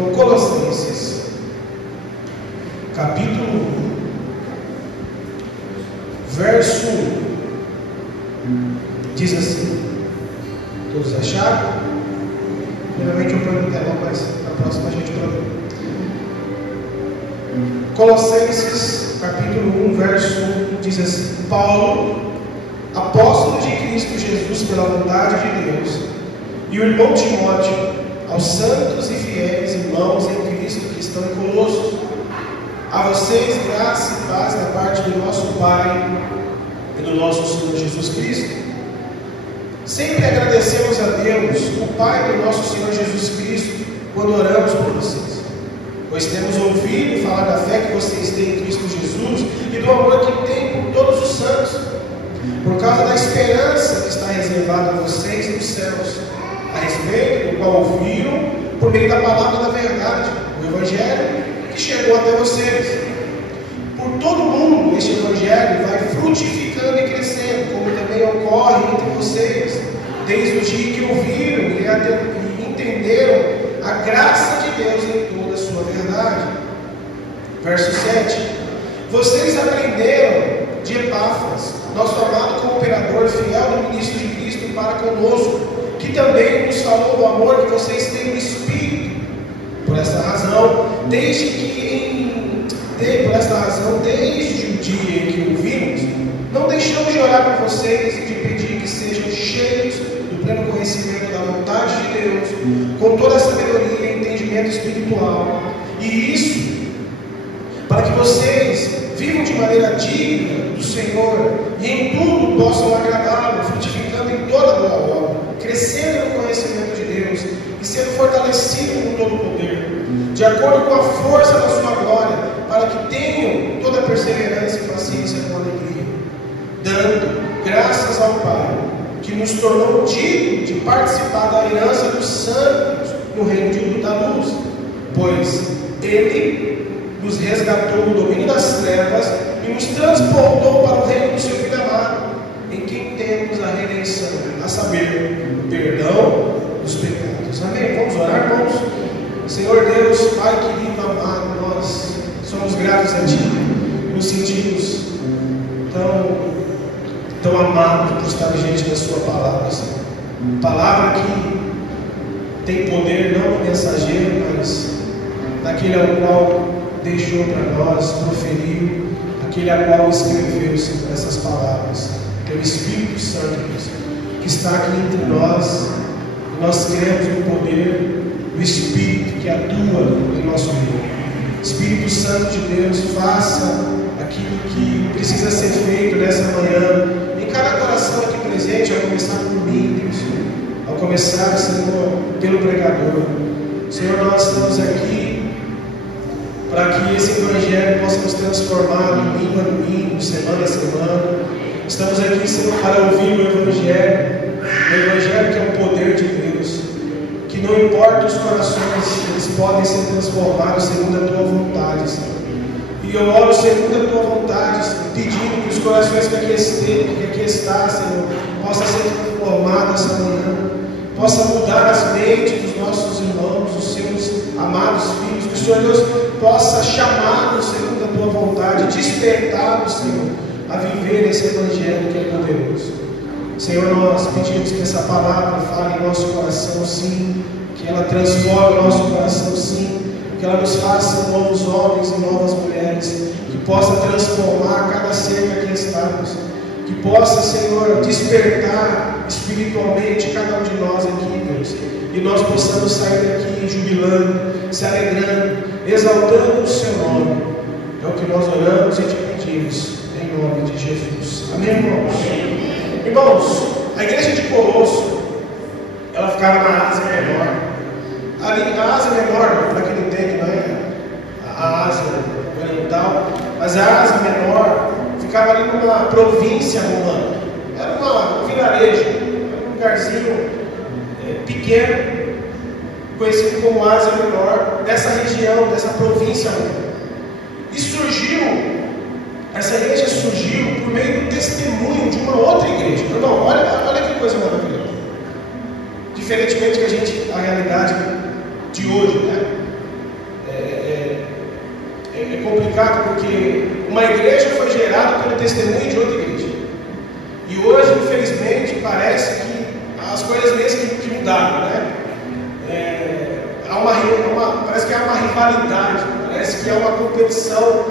Então, Colossenses, capítulo 1, verso 1, diz assim: todos acharam? Primeiramente eu ponho no telão, mas na próxima a gente põe. Colossenses, capítulo 1, verso 1, diz assim: Paulo, apóstolo de Cristo Jesus pela vontade de Deus, e o irmão Timóteo, aos santos e fiéis irmãos em Cristo que estão em Colossos, a vocês graça e paz da parte do nosso Pai e do nosso Senhor Jesus Cristo. Sempre agradecemos a Deus, o Pai do nosso Senhor Jesus Cristo, quando oramos por vocês, pois temos ouvido falar da fé que vocês têm em Cristo Jesus e do amor que têm por todos os santos, por causa da esperança que está reservada a vocês nos céus, a respeito do qual ouviram por meio da palavra da verdade, o Evangelho que chegou até vocês. Por todo mundo este Evangelho vai frutificando e crescendo, como também ocorre entre vocês, desde o dia que ouviram e entenderam a graça de Deus em toda a sua verdade. Verso 7: vocês aprenderam de Epáfras, nosso amado cooperador, fiel do ministro de Cristo para conosco, que também nos falou do amor que vocês têm no Espírito. Por esta razão, desde o dia em que ouvimos, não deixamos de orar por vocês e de pedir que sejam cheios do pleno conhecimento da vontade de Deus, com toda a sabedoria e entendimento espiritual. E isso, para que vocês vivam de maneira digna do Senhor e em tudo possam agradá-lo, frutificando em toda boa obra, crescendo no conhecimento de Deus e sendo fortalecido com todo o poder, de acordo com a força da sua glória, para que tenham toda a perseverança e paciência com alegria, dando graças ao Pai, que nos tornou dignos de participar da herança dos santos no reino da luz, pois Ele nos resgatou do domínio das trevas e nos transportou para o reino do seu Filho amado, em quem temos a redenção, a saber, o perdão dos pecados. Amém? Vamos orar, irmãos? Senhor Deus, Pai querido, amado, nós somos gratos a Ti, nos sentimos tão amados por estar diante da Sua palavra, Senhor. Palavra que tem poder não no mensageiro, mas naquele ao qual deixou para nós, proferiu, aquele a qual escreveu, Senhor, essas palavras, que é o Espírito Santo, Deus, que está aqui entre nós. Nós cremos no poder do Espírito que atua em nosso meio. Espírito Santo de Deus, faça aquilo que precisa ser feito nessa manhã, em cada coração aqui presente, ao começar por mim, Deus, ao começar, Senhor, pelo pregador. Senhor, nós estamos aqui para que esse Evangelho possa nos transformar domingo a domingo, semana a semana. Estamos aqui, Senhor, para ouvir o Evangelho que é o poder de Deus, que não importa os corações, eles podem ser transformados segundo a Tua vontade, Senhor. E eu oro segundo a Tua vontade, Senhor, pedindo que os corações que aqui está, Senhor, possam ser transformados essa manhã, possa mudar as mentes dos nossos irmãos, dos seus amados filhos, que o Senhor Deus possa chamá-los segundo a Tua vontade, despertá-los, Senhor, a viver esse Evangelho que é poderoso. Senhor, nós pedimos que essa palavra fale em nosso coração, sim, que ela transforme o nosso coração, sim, que ela nos faça novos homens e novas mulheres, que possa transformar cada ser que aqui estamos, que possa, Senhor, despertar espiritualmente cada um de nós aqui, Deus, e nós possamos sair daqui jubilando, se alegrando, exaltando o Seu nome. É o que nós oramos e te pedimos, em nome de Jesus. Amém, irmãos? Irmãos, a igreja de Colosso, ela ficava na Ásia Menor. Ali, a Ásia Menor, para quem não entende, não é a Ásia Oriental, mas a Ásia Menor ficava ali numa província romana. Era um vilarejo, um lugarzinho pequeno, conhecido como Ásia Menor, dessa região, dessa província romana. E essa igreja surgiu por meio do testemunho de uma outra igreja. Irmão, olha que coisa maravilhosa. Diferentemente a realidade de hoje, né? é complicado, porque uma igreja foi gerada pelo testemunho de outra igreja. E hoje, infelizmente, parece que as coisas mesmo que mudaram, né? Parece que há uma rivalidade, parece que há uma competição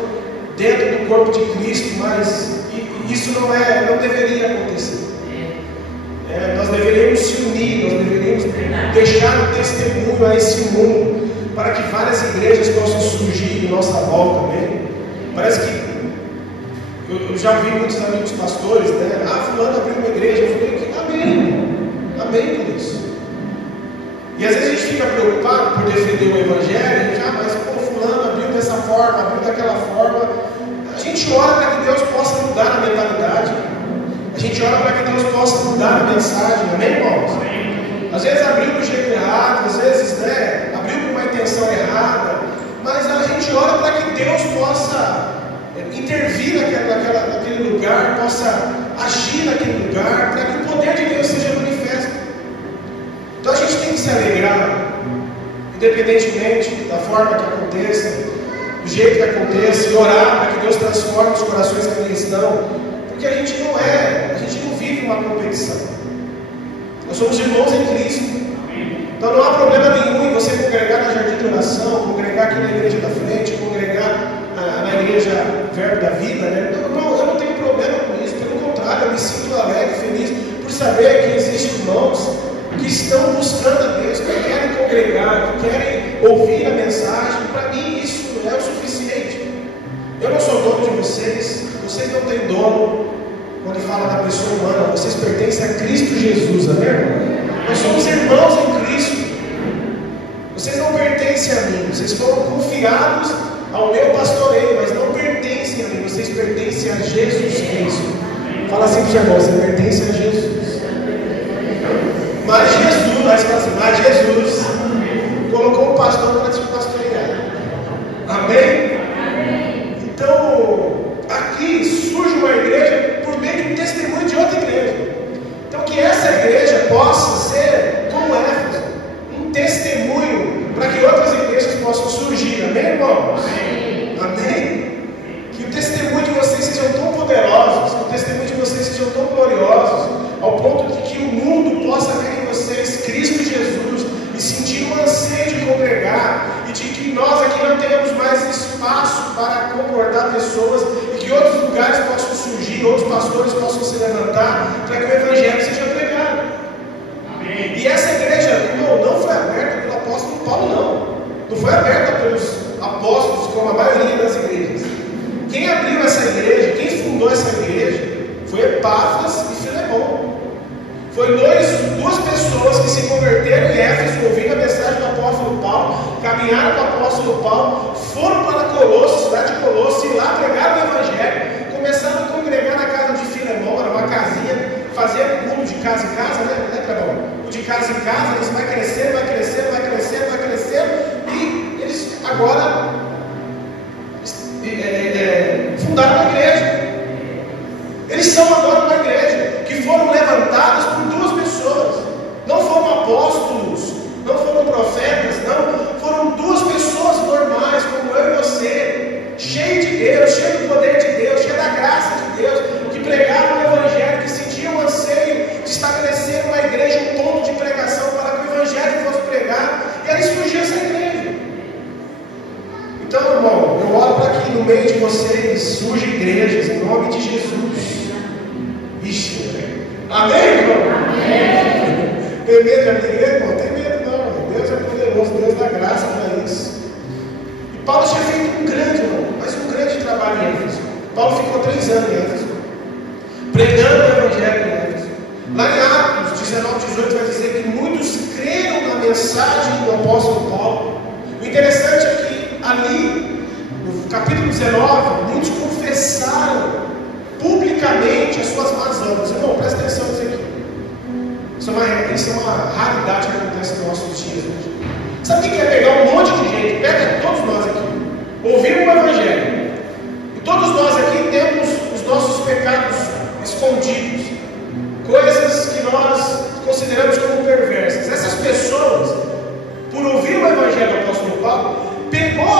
dentro do corpo de Cristo, mas isso não deveria acontecer. Nós deveríamos se unir, nós deveríamos deixar um testemunho a esse mundo, para que várias igrejas possam surgir em nossa volta, amém? Parece que eu já vi muitos amigos pastores, né? Fulano abriu uma igreja, eu falei, amém por isso. E às vezes a gente fica preocupado por defender o Evangelho, mas fulano abriu dessa forma, abriu daquela forma. A gente ora para que Deus possa mudar a mentalidade, a gente ora para que Deus possa mudar a mensagem, amém, irmãos? Às vezes abriu do jeito errado, às vezes, abriu com uma intenção errada, mas a gente ora para que Deus possa intervir naquele lugar, possa agir naquele lugar, para que o poder de Deus seja manifesto. Então a gente tem que se alegrar, independentemente da forma que aconteça, do jeito que aconteça, e orar para que Deus transforme os corações que ali estão, porque a gente não vive uma competição. Nós somos irmãos em Cristo. Então não há problema nenhum em você congregar na Jardim de Oração, congregar aqui na igreja da frente, congregar na igreja Verbo da Vida, né? Eu não tenho problema com isso, pelo contrário, eu me sinto alegre, feliz por saber que existem irmãos que estão buscando a Deus, que querem congregar, que querem ouvir a mensagem. Para mim isso é o suficiente. Eu não sou dono de vocês não têm dono. Quando fala da pessoa humana, vocês pertencem a Cristo Jesus, amém, irmão? Nós somos irmãos em Cristo. Vocês não pertencem a mim, vocês foram confiados ao meu pastoreio, mas não pertencem a mim, vocês pertencem a Jesus Cristo. Fala assim para o irmão, você pertence a Jesus. Mas Jesus colocou um pastor para te pastorear. Amém? Então, aqui surge uma igreja por meio de um testemunho de outra igreja. Então, que essa igreja possa ser, como Éfeso, um testemunho para que outras igrejas possam surgir. Amém, irmãos? Amém? Que o testemunho de vocês sejam tão poderosos, que o testemunho de vocês sejam tão gloriosos, ao ponto de que o mundo possa ver em vocês Cristo Jesus e sentir um anseio de congregar, e de que nós aqui não tenhamos mais espaço para comportar pessoas, e que outros lugares possam surgir, outros pastores possam se levantar, para que o Evangelho seja pregado. Amém. E essa igreja, irmão, não foi aberta pelo apóstolo Paulo, não foi aberta pelos apóstolos, como a maioria das igrejas. Quem abriu essa igreja, quem fundou essa igreja, foi Epáfras e Filemão. Foram duas pessoas que se converteram em Éfeso, ouvindo a mensagem do apóstolo Paulo, caminharam com o apóstolo Paulo, foram para Colossos, cidade de Colossos, e lá pregaram o Evangelho, começaram a congregar na casa de Filemão, era uma casinha, faziam culto de casa em casa, né, Clebão? O de casa em casa, eles vai crescendo, e eles agora fundaram uma igreja. Eles são agora uma igreja que foram levantadas por duas pessoas. Não foram apóstolos, não foram profetas, não. Foram duas pessoas normais, como eu e você, cheios de Deus, cheios do poder de Deus, cheios da graça de Deus, que pregavam o Evangelho, que sentiam o anseio de estabelecer uma igreja, um ponto de pregação para que o Evangelho fosse pregado. E aí surgiu essa igreja. Então, irmão, eu oro para que no meio de vocês surjam igrejas, em nome de Jesus. Ixi, amém, irmão? Amém. Tem medo de abrir igreja, irmão? Tem medo não, Deus é poderoso, Deus dá graça para isso. E Paulo tinha feito um grande trabalho em Éfeso. Paulo ficou 3 anos em Éfeso, pregando o Evangelho em Éfeso. Lá em Atos 19, 18 vai dizer que muitos creram na mensagem do apóstolo Paulo. O interessante é que ali, no capítulo 19, muitos confessaram publicamente as suas más obras. Irmão, presta atenção nisso aqui. Isso é uma raridade que acontece nos nossos dias hoje. Sabe o que é pegar um monte de gente? Pega todos nós aqui, ouvimos o Evangelho, e todos nós aqui temos os nossos pecados escondidos, coisas que nós consideramos como perversas. Essas pessoas, por ouvir o Evangelho do apóstolo Paulo, pegou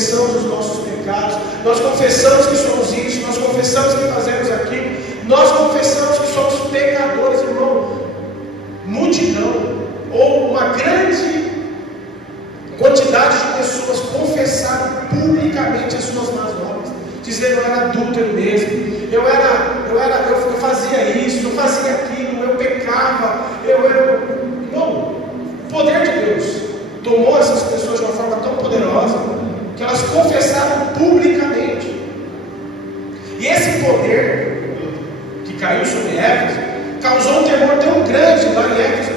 confessamos os nossos pecados, nós confessamos que somos isso, nós confessamos que fazemos aquilo, nós confessamos que somos pecadores, irmão. Multidão, ou uma grande quantidade de pessoas confessaram publicamente as suas más obras, dizendo: eu era adúltero mesmo, eu fazia isso, eu fazia aquilo, eu pecava, Não, o poder de Deus tomou essas pessoas de uma forma tão poderosa que elas confessaram publicamente. E esse poder que caiu sobre Éfeso causou um temor tão grande lá em Éfeso,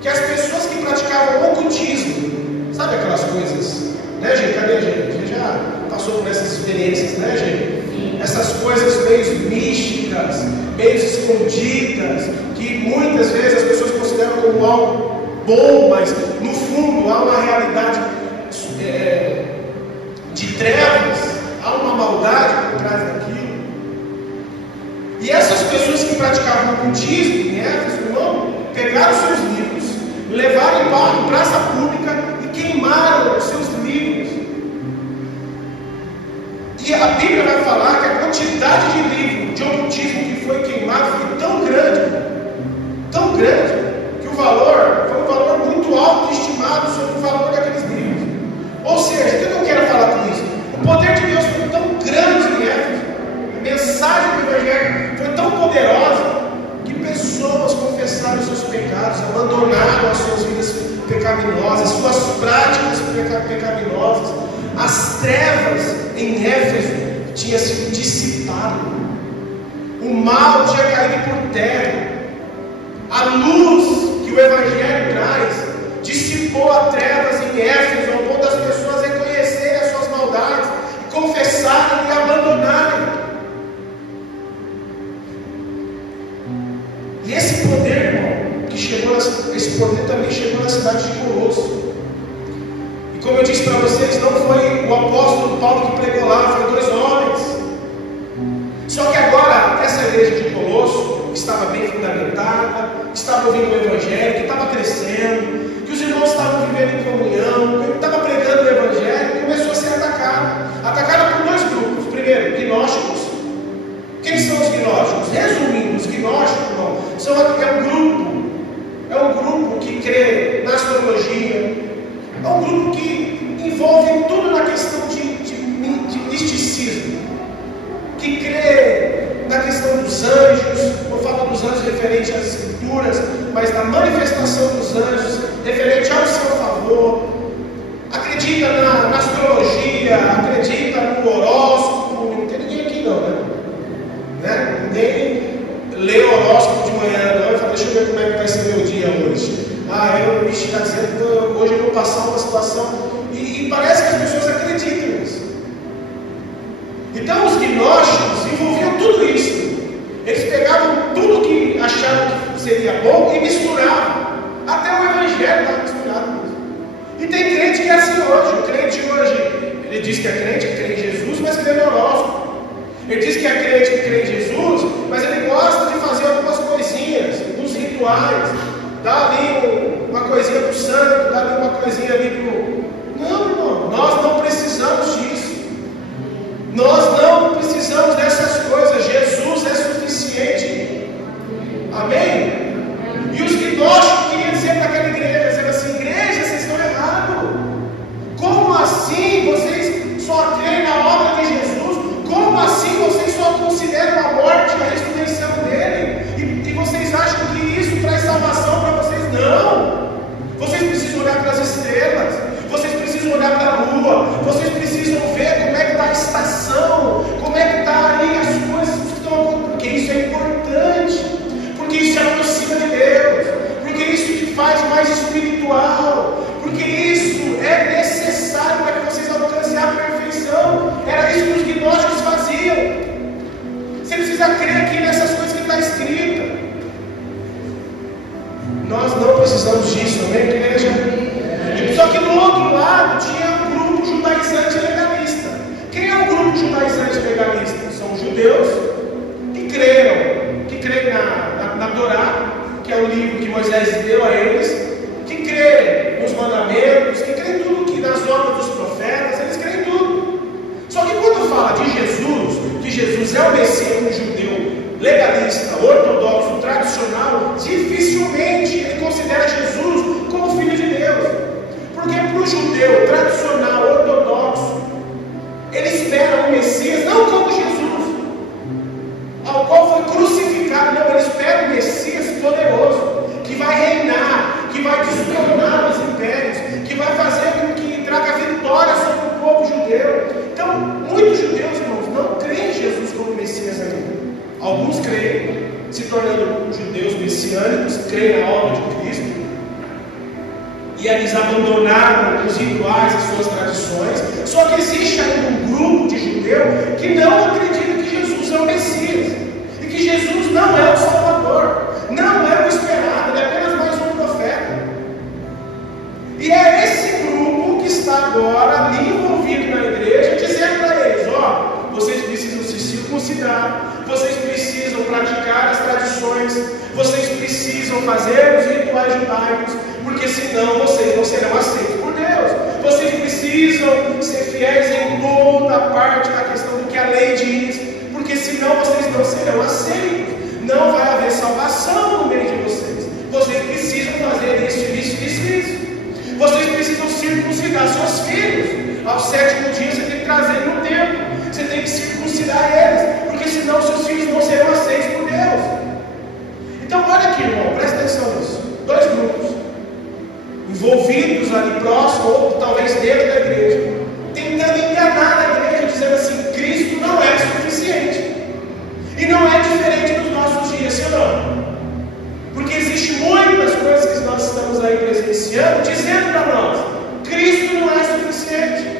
que as pessoas que praticavam ocultismo, sabe aquelas coisas, né, gente? Cadê a gente? A gente já passou por essas experiências, né, gente? Essas coisas meio místicas, meio escondidas, que muitas vezes as pessoas consideram como algo bom, mas no fundo há uma realidade de trevas, há uma maldade por trás daquilo. E essas pessoas que praticavam ocultismo em Éfeso, irmão, pegaram seus livros, levaram em praça pública e queimaram os seus livros. E a Bíblia vai falar que a quantidade de livros de ocultismo que foi queimado foi tão grande, que o valor foi um valor muito alto estimado sobre o valor daqueles livros. Ou seja, o que eu quero falar com isso? O poder de Deus foi tão grande em Éfeso, a mensagem do Evangelho foi tão poderosa, que pessoas confessaram os seus pecados, abandonaram as suas vidas pecaminosas, suas práticas pecaminosas. As trevas em Éfeso tinham sido dissipadas, o mal tinha caído por terra, a luz que o Evangelho traz dissipou as trevas em Éfeso, ao ponto das pessoas reconhecerem as suas maldades, confessarem e abandonarem. E esse poder, irmão, esse poder também chegou na cidade de Colosso. E como eu disse para vocês, não foi o apóstolo Paulo que pregou lá, foram 2 homens. Só que agora, essa igreja de Colosso, que estava bem fundamentada, que estava ouvindo o Evangelho, que estava crescendo, que os irmãos estavam vivendo em comunhão, que estava pregando o Evangelho, começou a ser atacada por 2 grupos. Primeiro, gnósticos. Quem são os gnósticos? Resumindo, os gnósticos, irmão, é um grupo que crê na astrologia, é um grupo que envolve tudo na questão de misticismo, que crê na questão dos anjos. Vou falar dos anjos referente às escrituras, mas na manifestação dos anjos referente ao seu favor. Acredita na astrologia, acredita no horóscopo. Não tem ninguém aqui não, né? Ninguém lê o horóscopo de manhã não e fala: deixa eu ver como é que vai ser meu dia hoje. Eu está dizendo que hoje eu vou passar uma situação, e parece que as pessoas acreditam nisso. Então os gnósticos envolviam tudo isso. Eles pegavam tudo que achavam que seria bom e misturavam. Até o Evangelho estava misturado mesmo. E tem crente que é assim hoje. O crente hoje, ele diz que é crente, que crê em Jesus, mas crê no horóscopo. Ele diz que é crente, que crê em Jesus, mas ele gosta de fazer algumas coisinhas, uns rituais. Dá ali uma coisinha para o santo, dá ali uma coisinha ali para o... Não, irmão, nós não precisamos disso. Nós não precisamos dessas coisas. Jesus é suficiente. Amém? E os gnósticos queriam dizer para aquela igreja, dizendo assim: igreja, vocês estão errados. Como assim vocês só creem na obra de Jesus? Como assim vocês só consideram a morte e a ressurreição dele? E vocês acham que isso traz salvação para vocês? Não! Vocês precisam olhar para as estrelas, vocês precisam olhar para a lua, vocês precisam ver como é que está a estação, como é que está ali as coisas que estão acontecendo, porque isso é importante, porque isso aproxima de Deus, porque isso te faz mais espiritual, porque isso é necessário para que vocês alcancem a perfeição. Era isso que os gnósticos faziam. Você precisa crer aqui nessas coisas que está escrita. Nós não precisamos disso, amém, igreja? Só que do outro lado tinha um grupo judaizante legalista. Quem é o grupo judaizante legalista? São os judeus que creem na Torá, que é o livro que Moisés deu a eles, que creem nos mandamentos, que creem tudo que nas obras dos profetas, eles creem tudo. Jesus é o Messias, um judeu legalista, ortodoxo, tradicional, dificilmente ele considera Jesus como filho de Deus. Porque para o judeu tradicional, ortodoxo, ele espera o Messias não como Jesus, ao qual foi crucificado. Não, ele espera o Messias poderoso, que vai reinar, que vai destronar os impérios, que vai fazer com que traga vitória sobre o povo judeu. Então, muitos judeus, irmãos, não creem em Jesus como Messias ainda. Alguns creem, se tornando judeus messiânicos, creem na obra de Cristo, e eles abandonaram os rituais, as suas tradições. Só que existe ainda um grupo de judeu que não acredita que Jesus é o Messias, e que Jesus não é o Salvador, não é o esperado, ele é apenas mais um profeta. E é esse grupo que está agora ali envolvido na igreja, dizendo para eles: ó, vocês precisam se circuncidar, vocês precisam praticar as tradições, vocês precisam fazer os rituais judaicos, porque senão vocês não serão aceitos por Deus. Vocês precisam ser fiéis em toda a parte da questão do que a lei diz, porque senão vocês não serão aceitos. Não vai haver salvação no meio de vocês. Vocês precisam fazer isso. Vocês precisam circuncidar seus filhos. Ao 7º dia você tem que trazer no templo. Você tem que circuncidar eles, porque senão seus filhos não serão aceitos por Deus. Então olha aqui, irmão, presta atenção nisso. 2 grupos envolvidos ali próximo, ou talvez dentro da igreja, tentando enganar a igreja, dizendo assim: Cristo não é suficiente. E não é diferente nos nossos dias, sim ou não? Porque existem muitas coisas que nós estamos aí presenciando, dizendo para nós: Cristo não é suficiente.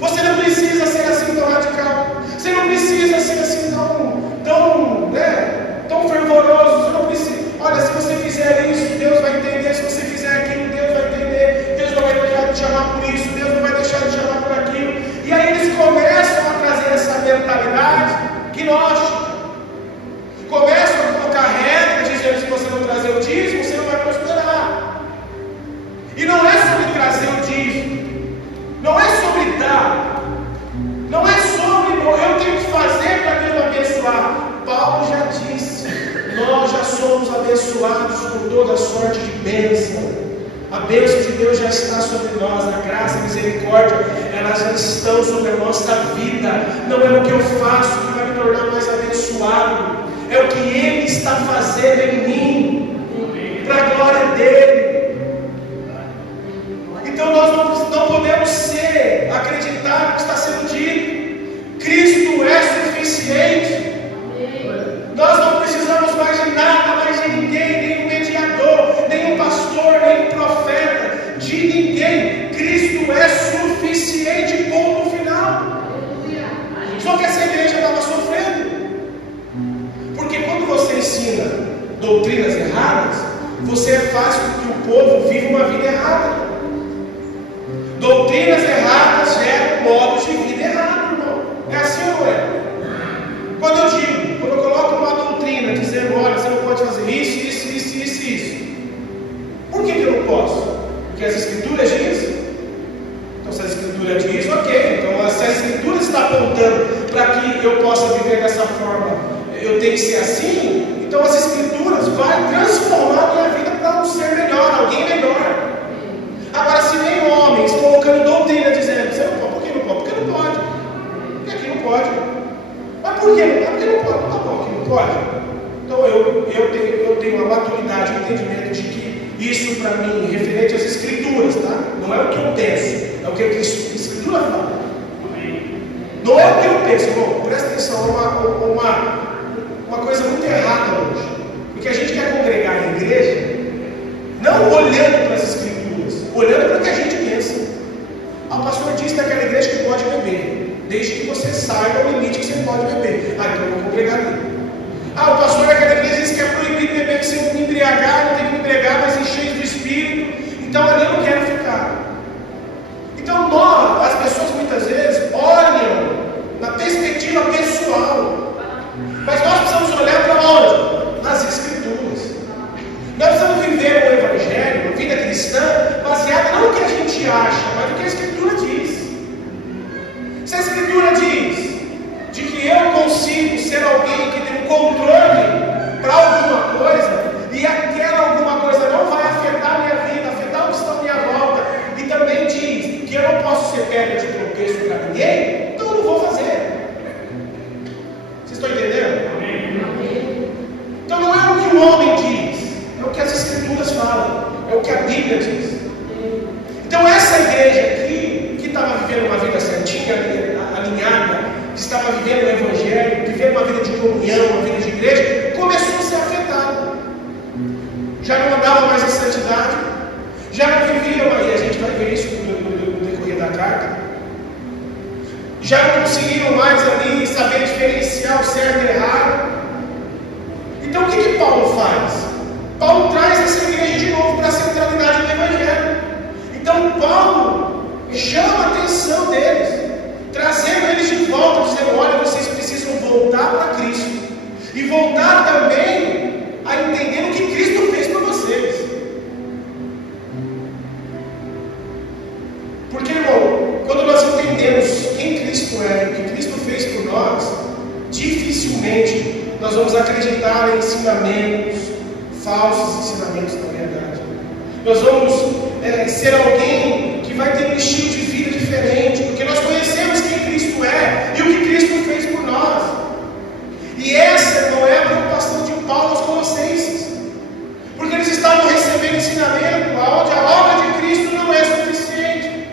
Você não precisa ser assim tão radical. Você não precisa ser assim tão fervoroso. Você não precisa. Olha, se você fizer isso, Deus vai entender. Se você fizer aquilo, Deus vai entender. Deus não vai deixar de chamar por isso, Deus não vai deixar de chamar por aquilo. E aí eles começam a trazer essa mentalidade gnóstica. Começam a colocar regras, dizendo: se você não trazer o dízimo, você não vai prosperar. E não é sobre trazer o dízimo, não é sobre dar, não é sobre eu tenho que fazer para Deus abençoar. Paulo já disse: nós já somos abençoados com toda sorte de bênção. A bênção de Deus já está sobre nós, a graça, a misericórdia, elas já estão sobre a nossa vida. Não é o que eu faço que vai me tornar mais abençoado, é o que Ele está fazendo em mim, para a glória dEle. Então nós não podemos acreditar no que está sendo dito. Cristo é suficiente. Nós não precisamos mais de nada, mais de ninguém, nem um mediador, nem um pastor, nem um profeta, de ninguém. Cristo é suficiente, ponto final. Só que essa igreja estava sofrendo, porque quando você ensina doutrinas erradas, você faz com que o povo viva uma vida errada. Doutrinas erradas geram modos de vida errados, irmão. É assim ou não é? Quando eu coloco uma doutrina dizendo: olha, você não pode fazer isso. Por que eu não posso? Porque as escrituras dizem. Então, se a escritura diz, ok. Então, se a escritura está apontando para que eu possa viver dessa forma, eu tenho que ser assim. Então, as escrituras vão transformar a minha vida para um ser melhor, alguém melhor. Agora, se vem homens colocando doutrina dizendo: você não pode, por que não pode? Porque não pode. Porque aqui não pode. Mas por que não? Porque não pode. Tá bom, aqui não pode. Então eu tenho uma maturidade, um entendimento de que isso para mim, referente às escrituras, tá? Não é o que eu penso, é o que a escritura fala. Não é o que eu penso, irmão. Presta atenção, uma coisa muito errada hoje. Porque a gente quer congregar na igreja não olhando para as escrituras, olhando para o que a gente pensa. O pastor disse naquela igreja que pode beber, desde que você saiba o limite que você pode beber. Então eu vou congregar ali. O pastor daquela igreja disse que é proibido beber, que se eu me embriagar, não tem que me embriagar, mas encher do Espírito. Então ali eu não quero ficar. Então as pessoas muitas vezes olham na perspectiva pessoal, mas nós precisamos olhar para onde? Nas escrituras. Nós precisamos viver o Evangelho, a vida cristã, baseada não no que a gente acha, mas no que a Escritura diz. Se a Escritura diz de que eu consigo ser alguém que tem controle para alguma coisa, e aquela alguma coisa não vai afetar a minha vida, afetar o que está à minha volta, e também diz que eu não posso ser pedra de tropeço para ninguém, então eu não vou fazer. Vocês estão entendendo? Então não é o que o homem diz, é o que as Escrituras falam, é o que a Bíblia diz. Então essa igreja aqui, que estava vivendo uma vida certinha, alinhada, que estava vivendo o Evangelho, vivendo uma vida de comunhão, uma vida de igreja, começou a ser afetada. Já não andava mais em santidade, já não vivia mais, e a gente vai ver isso no decorrer da carta, já não conseguiram mais ali saber diferenciar o certo e o errado. Então o que Paulo faz? Paulo traz essa igreja de novo para a centralidade do Evangelho. Então Paulo chama a atenção deles, trazendo eles de volta, dizendo: olha, vocês precisam voltar para Cristo, e voltar também a entender o que Cristo fez por vocês. Porque, irmão, quando nós entendemos quem Cristo é, o que Cristo fez por nós, dificilmente nós vamos acreditar em ensinamentos, falsos ensinamentos da verdade. Nós vamos ser alguém que vai ter um estilo de vida diferente, porque nós conhecemos quem Cristo é e o que Cristo fez por nós. E essa não é a preocupação de Paulo aos Colossenses, porque eles estavam recebendo ensinamento onde a obra de Cristo não é suficiente.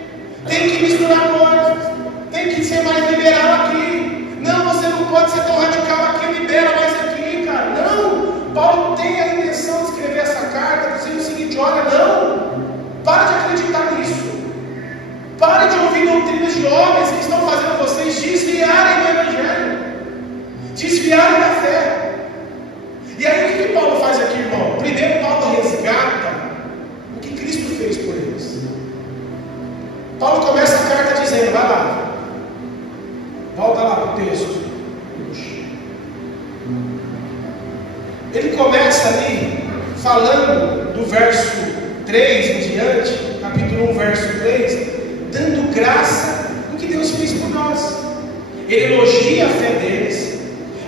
Tem que misturar coisas, tem que ser mais liberal aqui. Não, você não pode ser tão radical aqui, libera mais aqui, cara. Não, Paulo tem a intenção de escrever essa carta dizendo o seguinte: olha, não, para de acreditar nisso. Pare de ouvir doutrinas de homens que estão fazendo vocês desviarem do Evangelho, desviarem da fé. E aí o que Paulo faz aqui, irmão? Primeiro, Paulo resgata o que Cristo fez por eles. Paulo começa a carta dizendo: vai lá, volta lá para o texto. Ele começa ali falando do verso 3 em diante, capítulo 1, verso 3, dando graça no que Deus fez por nós. Ele elogia a fé deles,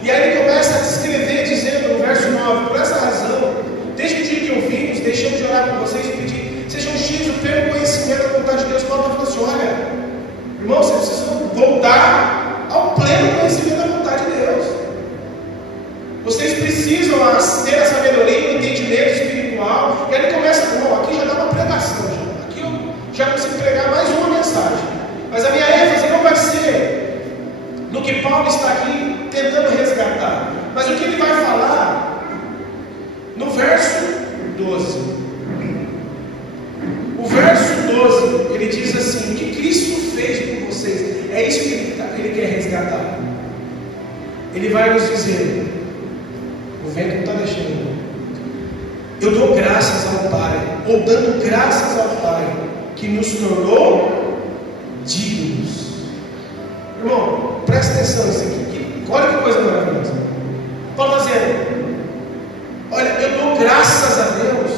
e aí ele começa a descrever, dizendo no verso 9: por essa razão, desde o dia que ouvimos, deixamos de orar por vocês e pedir, sejam cheios do pleno conhecimento da vontade de Deus. Paulo está falando assim: olha, irmão, vocês precisam voltar ao pleno conhecimento da vontade de Deus. Vocês precisam ter a sabedoria e o entendimento espiritual. E aí ele começa: bom, aqui já dá uma pregação, aqui eu já consigo pregar mais uma mensagem, mas a minha ênfase não vai ser no que Paulo está aqui tentando resgatar, mas o que ele vai falar no verso 12. O verso 12, ele diz assim: o que Cristo fez por vocês, é isso que ele quer resgatar. Ele vai nos dizer: o vento não está deixando, eu dou graças ao Pai, ou dando graças ao Pai, que nos tornou dignos. Irmão, presta atenção nisso aqui. Olha que coisa maravilhosa. Paulo está dizendo: olha, eu dou graças a Deus,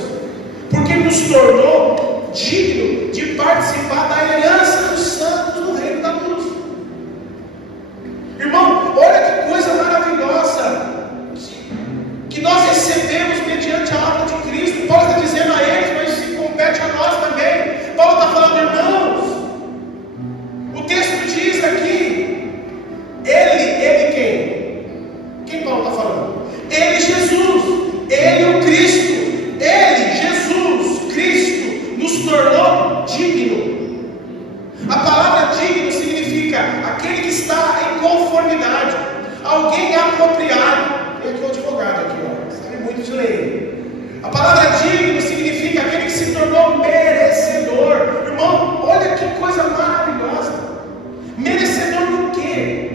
porque nos tornou digno de participar da herança dos santos do reino da luz. Irmão, olha que coisa maravilhosa que nós recebemos mediante a obra de Cristo. Paulo está dizendo a eles, mas se compete a nós também. Paulo está falando: irmãos, o texto diz aqui, ele quem? Quem Paulo está falando? Ele, Jesus, ele, o Cristo, ele, Jesus, Cristo, nos tornou digno. A palavra digno significa aquele que está em conformidade, alguém apropriado. Tem aqui o advogado aqui, ó, sabe muito de lei. A palavra digno significa aquele que se tornou merecedor. Irmão, olha que coisa maravilhosa. Merecedor do quê?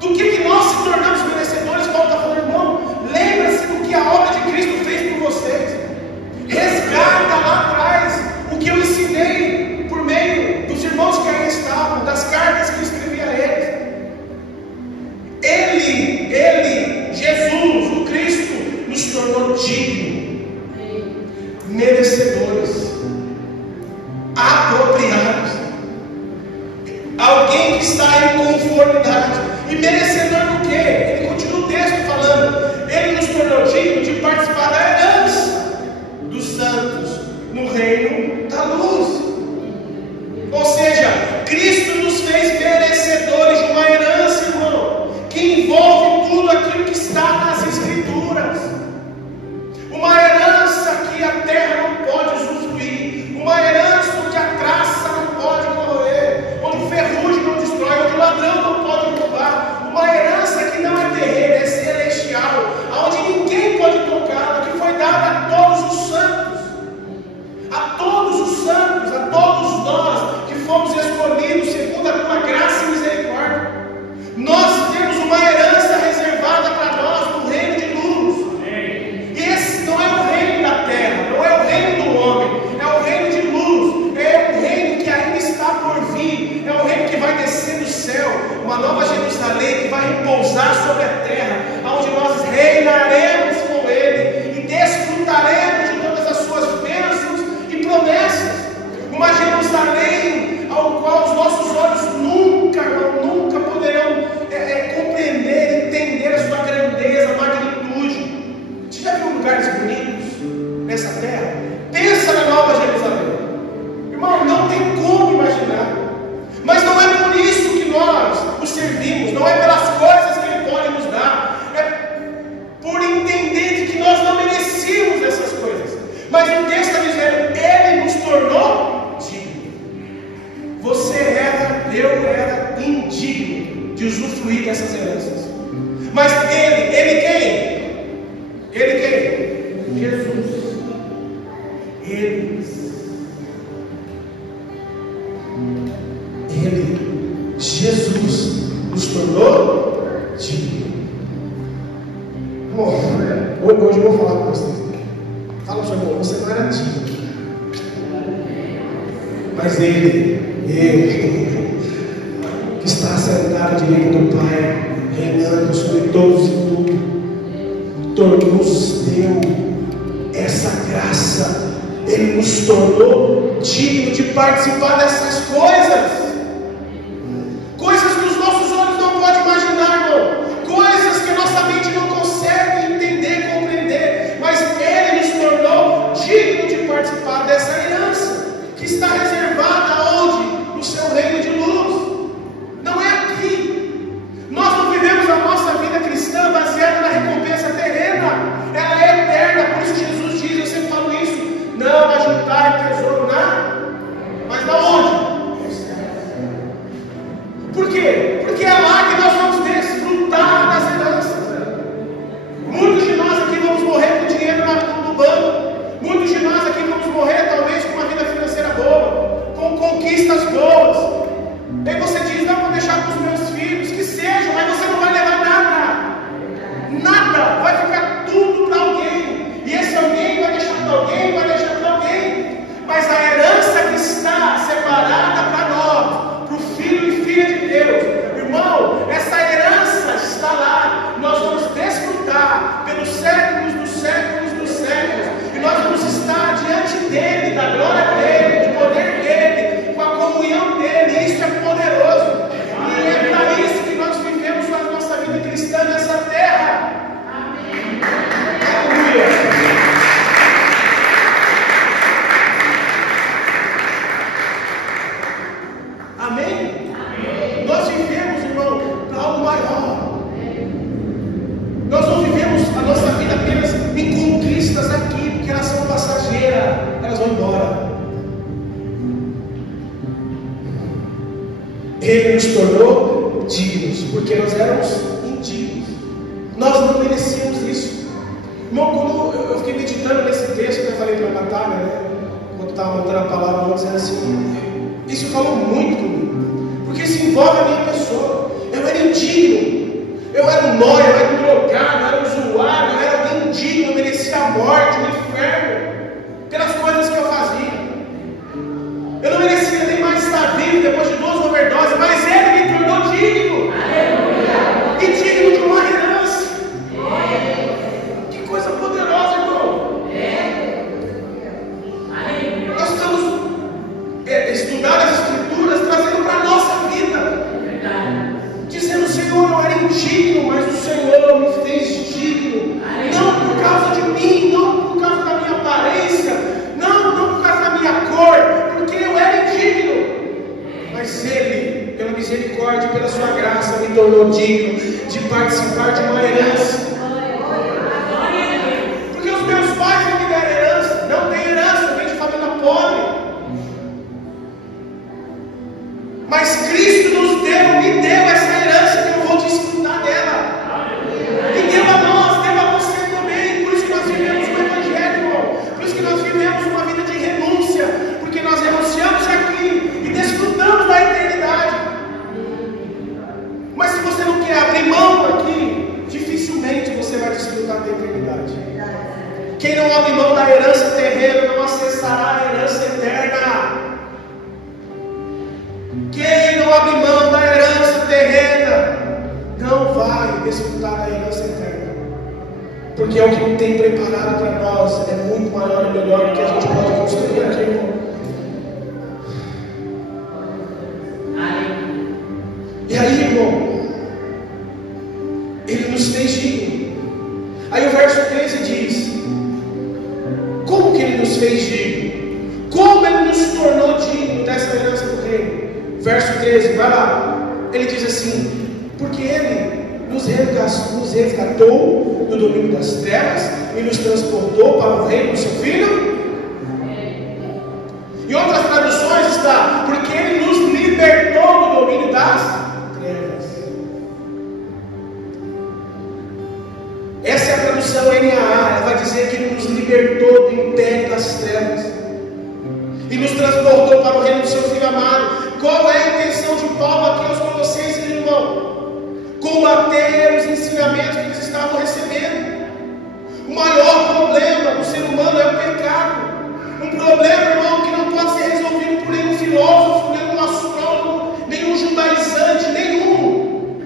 Do que nós se tornamos merecedores? Paulo está falando: irmão, lembra-se do que a obra de Cristo fez por vocês. Resgata lá atrás o que eu ensinei por meio dos irmãos que aí estavam, das cartas que eu escrevi a eles. Ele, Jesus, o Cristo, nos tornou dignos, merecedores, apropriados, alguém que está em conformidade. E merecedor do quê? Ele continua o texto participar da herança dos santos no reino da luz. Ou seja, Cristo nos fez merecedores de uma herança, irmão, que envolve tudo aquilo que está nas Escrituras. Uma herança que a terra não pode usufruir, uma herança onde a traça não pode corroer, onde o ferrugem não destrói, onde o ladrão não pode roubar, uma herança que não é terrena, é celestial, onde ninguém pode tocá-la, que foi dada a todos os santos, a todos nós que fomos escolhidos segundo a tua graça e misericórdia. Nós temos uma herança reservada para nós no reino de luz. E esse não é o reino da terra, não é o reino do homem, é o reino de luz, é o reino que ainda está por vir, é o reino que vai descer do céu, uma nova Jerusalém que vai repousar sobre a terra, onde nós reinaremos com Ele e desfrutaremos de todas as suas bênçãos e promessas. Uma Jerusalém ao qual os nossos olhos nunca poderão compreender, entender a sua grandeza, magnitude. Você já viu lugares bonitos nessa terra? Pensa na Nova Jerusalém. Irmão, não tem como imaginar. Mas não é por isso que nós o servimos, não é pelas coisas que Ele pode nos dar, é por entender de que nós não merecíamos essas coisas. Mas o texto está dizendo, Ele nos tornou dignos. Você era, eu era indigno de usufruir dessas heranças. Mas Ele quem? Ele quem? Jesus. Ele, Jesus, nos tornou digno. Hoje eu vou falar com você. Fala para o seu irmão, você não era digno. Mas Ele que está sentado à direita do Pai, reinando sobre todos e tudo, nos deu essa graça. Ele nos tornou digno de participar dessas coisas. Coisas que os nossos olhos não podem imaginar, irmão. Coisas que a nossa mente não consegue entender, compreender. Mas Ele nos tornou digno de participar dessa herança que está reservada onde? No seu reino de luz. Não é aqui. Nós não vivemos a nossa vida cristã baseada na recompensa terrena. Ela é eterna. Por isso Jesus diz, eu sempre falo isso, não ajuntar tesouro mas na onde? Por quê? Porque é lá que nós vamos desfrutar das heranças. Muitos de nós aqui vamos morrer com dinheiro no banco. Muitos de nós aqui vamos morrer talvez com uma vida financeira boa, com conquistas boas. Aí você diz, não, vou deixar para os meus filhos, que sejam, mas você não vai levar nada. Nada, vai ficar tudo para alguém. E esse alguém vai deixar para alguém, vai deixar para alguém. Mas a herança que está separada para nós, para o Filho e Filha de Deus, irmão, essa herança está lá. Nós vamos desfrutar pelos séculos dos séculos dos séculos. E nós vamos estar diante dEle, da glória dEle, do poder dEle, com a comunhão dEle. E isso é poderoso. E é para isso que nós vivemos a nossa vida cristã nessa terra. Amém. Aleluia. Amém? Amém? Nós vivemos, irmão, para algo maior. Nós não vivemos a nossa vida apenas em conquistas aqui, porque elas são passageiras, elas vão embora. Ele nos tornou dignos, porque nós éramos indignos. Nós não merecíamos isso. Irmão, quando eu fiquei meditando nesse texto, eu falei para a Batalha, né? Quando estava montando a palavra, eu vou dizer assim, isso falou muito comigo, porque isso envolve a minha pessoa. Eu era indigno. Eu era um nóia, eu era um drogado, eu era um usuário, eu era alguém indigno, eu merecia a morte, o inferno, pelas coisas que eu fazia. Eu não merecia nem mais estar vivo depois de 2 overdoses, mas Ele me tornou digno. Aleluia. E digno de uma herança. Que coisa poderosa, irmão. Nós estamos estudando as Escrituras, trazendo para a nossa vida. Dizendo, Senhor, eu era indigno, mas o Senhor me fez digno. Não por causa de mim, pela sua graça me tornou digno de participar de uma herança. Porque os meus pais não me deram herança, não tem herança, vem de família pobre. Mas Cristo nos deu, me deu essa herança que eu vou desfrutar dela. E deu a nós, deu a você também. Por isso que nós vivemos o Evangelho, irmão. Por isso que nós vivemos uma vida de renúncia. Porque nós renunciamos aqui e desfrutamos da eternidade. Mas se você não quer abrir mão aqui, dificilmente você vai desfrutar da eternidade. Quem não abre mão da herança terrena não acessará a herança eterna. Quem não abre mão da herança terrena não vai desfrutar da herança eterna. Porque é o que tem preparado para nós, é muito maior e melhor do que a gente pode construir aqui, irmão. E aí, irmão, Ele nos fez digno. Aí o verso 13 diz: como que Ele nos fez digno? Como Ele nos tornou digno dessa herança do reino? Verso 13, vai lá. Ele diz assim: porque Ele nos resgatou do domínio das trevas e nos transportou para o reino do seu Filho. Em outras traduções está: porque Ele nos libertou do domínio das trevas. Essa é a tradução NAA. Ela vai dizer que Ele nos libertou do império das trevas e nos transportou para o reino do seu Filho amado. Qual é a intenção de Paulo aqui aos Colossenses, irmão? Combater os ensinamentos que eles estavam recebendo. O maior problema do ser humano é o pecado. Um problema, irmão, que não pode ser resolvido por nenhum filósofo, nenhum astrólogo, nenhum judaizante, nenhum.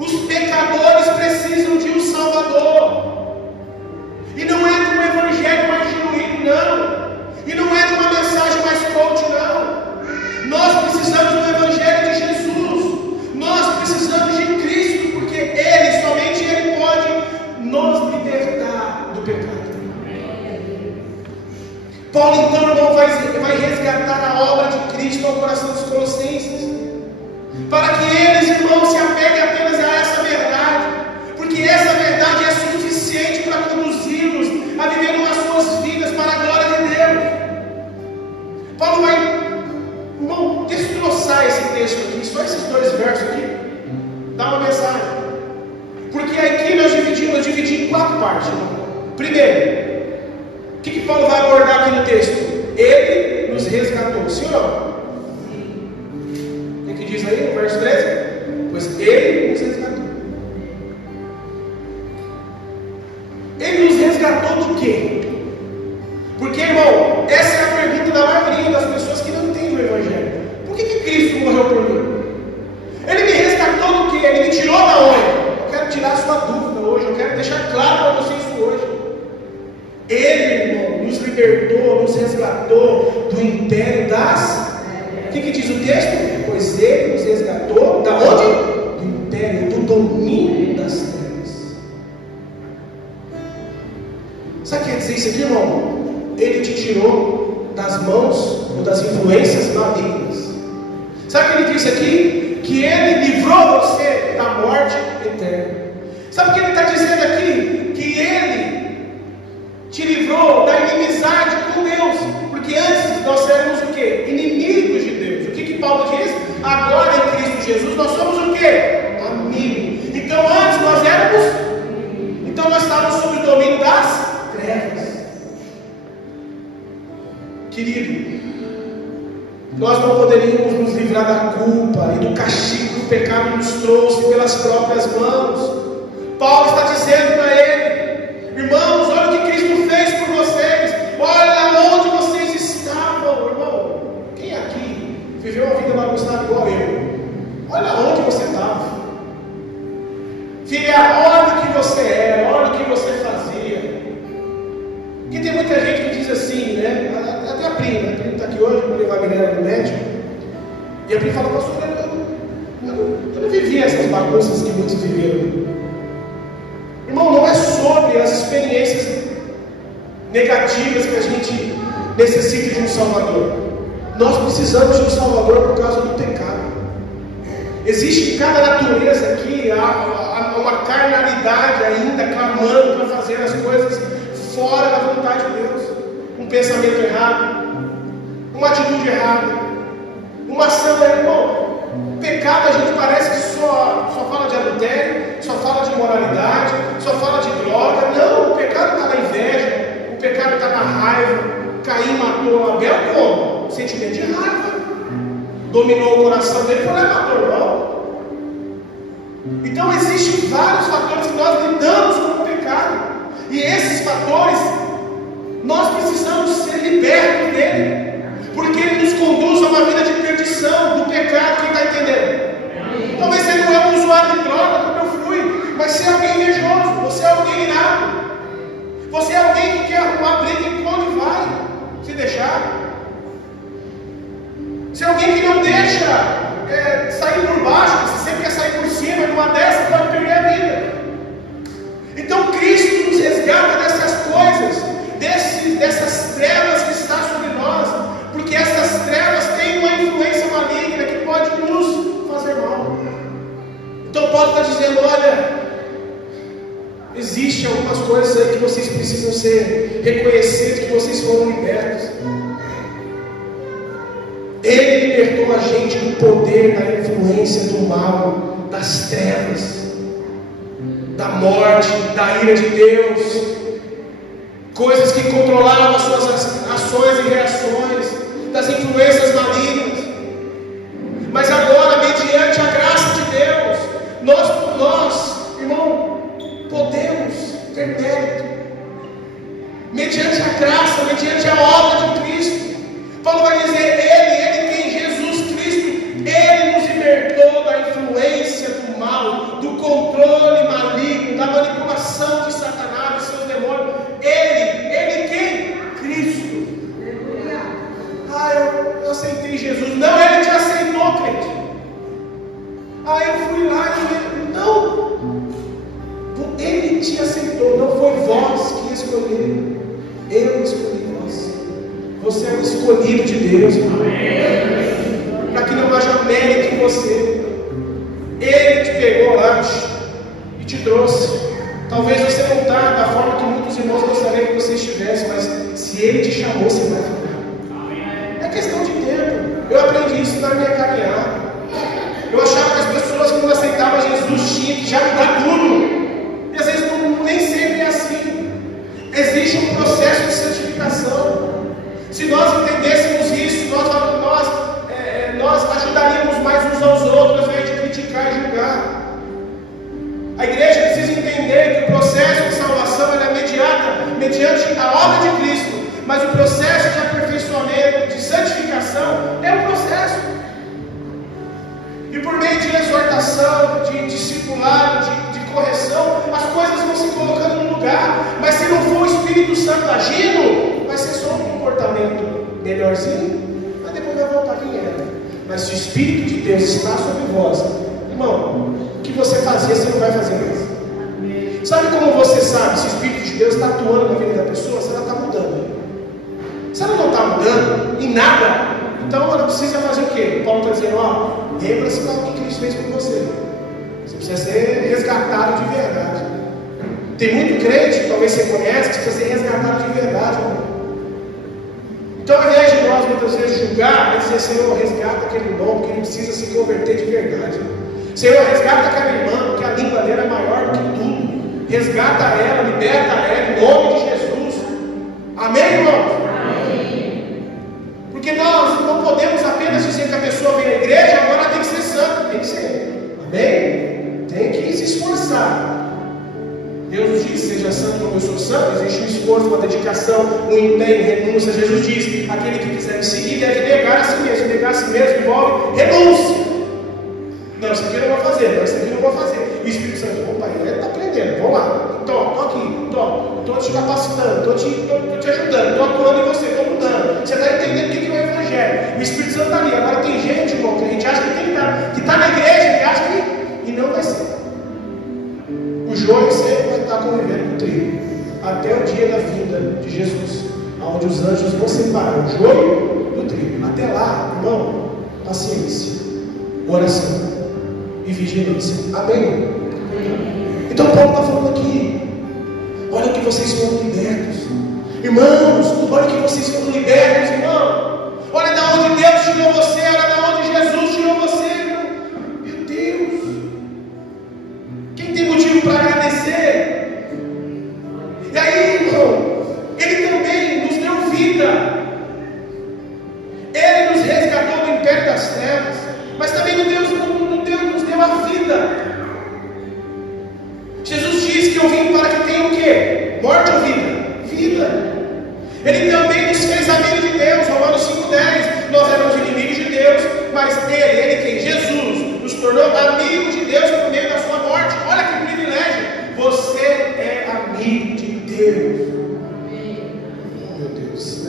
Os pecadores precisam de um Salvador. E não é de um evangelho mais genuíno, não. E não é de uma mensagem mais coach, não. Nós precisamos do Evangelho de Jesus. Nós precisamos de Cristo, porque Ele, somente Ele pode nos libertar do pecado. Paulo, então, irmão, vai resgatar a obra de Cristo ao coração dos colossenses, para que eles, irmãos, se apeguem apenas a essa verdade, porque essa verdade é suficiente para conduzi-los a viver nas suas vidas para a glória de Deus. Paulo vai, irmão, destroçar esse texto aqui, só esses dois versos aqui, dá uma mensagem. Porque aqui eu dividi em 4 partes, irmão. Primeiro, o que Paulo vai abordar aqui no texto? Ele nos resgatou, sim ou não? O que diz aí no verso 13? Pois Ele nos resgatou. Ele nos resgatou do quê? Porque, irmão, essa é a pergunta da maioria das pessoas que não entendem o Evangelho. Por que Cristo morreu por mim? Ele me resgatou do quê? Ele me tirou da onde? Eu quero tirar a sua dúvida hoje, eu quero deixar claro para você isso hoje. Ele, irmão, nos libertou, nos resgatou do império das... O que diz o texto? Pois Ele nos resgatou da onde? Do império, do domínio das trevas. Sabe o que quer dizer isso aqui, irmão? Ele te tirou das mãos ou das influências malignas. Sabe o que ele diz aqui? Que Ele livrou você da morte eterna. Sabe o que ele está dizendo aqui? Que Ele te livrou da inimizade com Deus. Porque antes nós éramos o quê? Inimigos de Deus. O que Paulo diz? Agora em Cristo Jesus nós somos o quê? Amigos. Então antes nós éramos... Então nós estávamos sob o domínio das trevas. Querido, nós não poderíamos nos livrar da culpa e do castigo que o pecado nos trouxe pelas próprias mãos. Paulo está dizendo para ele: irmãos, olha o que Cristo fez por vocês, olha onde vocês estavam, irmão. Quem aqui viveu uma vida bagunçada igual eu? Olha onde você estava, filha, olha o que você era, olha o que você fazia. Porque tem muita gente que diz assim, né? Até a prima está aqui hoje, vou levar a Guilherme no médico. E a prima fala: pastor, eu não vivia essas bagunças que muitos viveram. Irmão, não é sobre as experiências negativas que a gente necessita de um Salvador. Nós precisamos de um Salvador por causa do pecado. Existe em cada natureza aqui uma carnalidade ainda clamando para fazer as coisas fora da vontade de Deus. Um pensamento errado, uma atitude errada, uma ação, irmão. Pecado a gente parece que só fala de adultério, só fala de imoralidade, só fala de droga. Não, o pecado está na inveja, o pecado está na raiva. Caim matou Abel como? Sentimento de raiva. Dominou o coração dele, foi lá e matou o irmão. Então existem vários fatores que nós lidamos com o pecado. E esses fatores, nós precisamos ser libertos dele. Porque ele nos conduz a uma vida de perdição, do pecado, quem está entendendo? Talvez você não é um usuário de droga, como eu fui, mas você é alguém invejoso, você é alguém irado, você é alguém que quer arrumar briga em onde vai, se deixar. Você é alguém que não deixa sair por baixo, você sempre quer sair por cima, numa dessas pode perder a vida. Então Cristo nos resgata dessas coisas, dessas trevas que estão sobre nós, porque essas trevas têm uma influência maligna que pode nos fazer mal. Então Paulo está dizendo, olha, existem algumas coisas aí que vocês precisam reconhecer que vocês foram libertos. Ele libertou a gente do poder, da influência do mal, das trevas, da morte, da ira de Deus, coisas que controlavam as suas ações e reações, das influências malignas. Mas agora, mediante a graça de Deus, nós, irmão, podemos ter mérito. Mediante a graça, mediante a obra de Cristo. Paulo vai dizer, Ele quem Jesus Cristo, Ele nos libertou da influência do mal, do controle maligno, da manipulação de Satanás e seus demônios. Ele quem? Cristo. Eu aceitei Jesus. Não, Ele te aceitou, crente. Eu fui lá e não. Ele te aceitou. Não foi vós que escolheram. Eu escolhi vós. Você é o escolhido de Deus, para que não haja mérito em você. Ele te pegou lá e te trouxe. Talvez você não está da forma que muitos irmãos gostariam que você estivesse, mas se Ele te chamou, você vai ficar. É questão de tempo. Eu aprendi isso na minha caminhada. Eu achava que as pessoas que não aceitavam Jesus tinham que já mudar tudo. E às vezes nem sempre é assim. Existe um processo de santificação. Se nós entendêssemos isso, nós ajudaríamos mais uns aos outros, ao invés de criticar e julgar. A igreja precisa entender que o processo de salvação é imediata, mediante a obra de Cristo. Mas o processo de aperfeiçoamento, de santificação, é um processo. E por meio de exortação, de discipulado, de correção, as coisas vão se colocando no lugar. Mas se não for o Espírito Santo agindo, vai ser só um comportamento melhorzinho, mas depois vai voltar quem era. Mas se o Espírito de Deus está sobre vós, irmão, o que você fazia, você não vai fazer mais. Sabe como você sabe se o Espírito de Deus está atuando na vida da pessoa? Se ela está mudando. Se ela não está mudando em nada, então ela precisa fazer o quê? O Paulo está dizendo, lembra-se do que Cristo fez com você. Você precisa ser resgatado de verdade. Tem muito crente, talvez você conhece, que precisa ser resgatado de verdade, irmão. Então, ao invés de nós muitas vezes julgar, é dizer, Senhor, resgata aquele irmão, porque ele precisa se converter de verdade. Senhor, resgata aquela irmã, porque a língua dela é maior do que tudo. Resgata ela, liberta ela, em nome de Jesus. Amém, irmãos? Porque nós não podemos apenas dizer que a pessoa vem à igreja, agora ela tem que ser santa. Tem que ser. Amém? Tem que se esforçar. Deus diz, seja santo como eu sou santo. Existe um esforço, uma dedicação, um empenho, renúncia. Jesus diz, aquele que quiser me seguir deve negar a si mesmo. Negar a si mesmo envolve renúncia. Não, isso aqui eu não vou fazer. Não, isso aqui eu não vou fazer. E o Espírito Santo, opa, ele está aprendendo. Vamos lá. Estou aqui, estou te capacitando, estou te ajudando, estou atuando em você, estou mudando. Você está entendendo o que é o Evangelho. O Espírito Santo está ali. Agora tem gente, irmão, que a gente acha que tem que está na igreja, que acha que. E não vai ser. O joio sempre vai estar convivendo com o trigo. Até o dia da vinda de Jesus, onde os anjos vão separar o joio do trigo. Até lá, irmão, paciência, oração. e vigilância. Amém? Então Paulo está falando aqui, olha que vocês foram libertos. Irmãos, olha que vocês foram libertos, irmão. Olha da onde Deus tirou você, olha da onde Jesus tirou você, irmão. Meu Deus. Quem tem motivo para agradecer? E aí, irmão, Ele também nos deu vida. Ele nos resgatou do império das trevas, mas também nos deu a vida. Jesus disse que eu vim para que tenha o quê? Morte ou vida? Vida. Ele também nos fez amigos de Deus. Romanos 5,10. Nós éramos inimigos de Deus, mas ele quem? Jesus, nos tornou amigos de Deus por meio da sua morte. Olha que privilégio. Você é amigo de Deus. Meu Deus.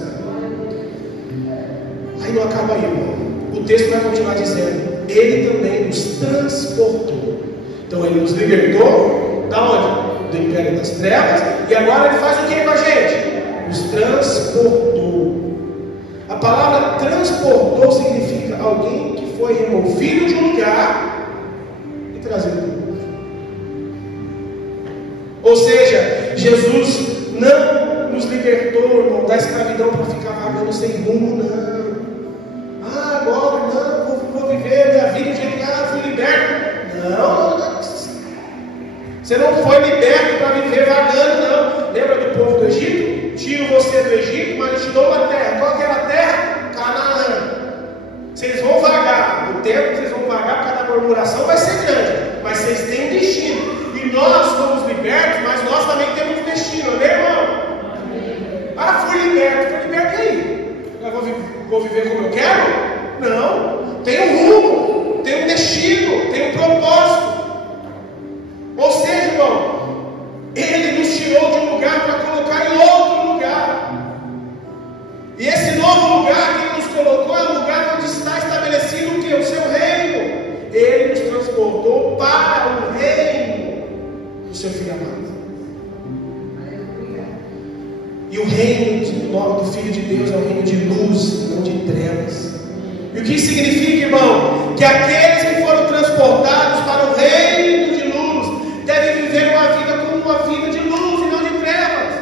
Aí não acaba aí, irmão. O texto vai continuar dizendo: Ele também nos transportou. Então Ele nos libertou da onde? Do império das trevas. E agora Ele faz o que com a gente? Nos transportou. A palavra transportou significa alguém que foi removido de um lugar e trazido para outro. Ou seja, Jesus não nos libertou, irmão, da escravidão para ficar vagando sem rumo, não. Agora não, vou viver a minha vida de jeito que fui liberto. Não. Você não foi liberto para viver vagando, não. Lembra do povo do Egito? Tiro você do Egito, mas te dou uma terra. Qual que era a terra? Canaã. Vocês vão vagar. O tempo que vocês vão vagar por causa da murmuração vai ser grande, mas vocês têm um destino. E nós fomos libertos, mas nós também temos um destino, né, irmão? Fui liberto e aí? Eu vou viver como eu quero? Não. Tem um rumo, tem um destino, tem um propósito. Ou seja, irmão, Ele nos tirou de um lugar para colocar em outro lugar. E esse novo lugar que Ele nos colocou é o lugar onde está estabelecido o que? O seu reino. Ele nos transportou para o reino do seu Filho amado. E o reino do Filho de Deus é um reino de luz, não de trevas. E o que significa, irmão? Que aqueles que foram transportados para o reino de luz devem viver uma vida como uma vida de luz e não de trevas.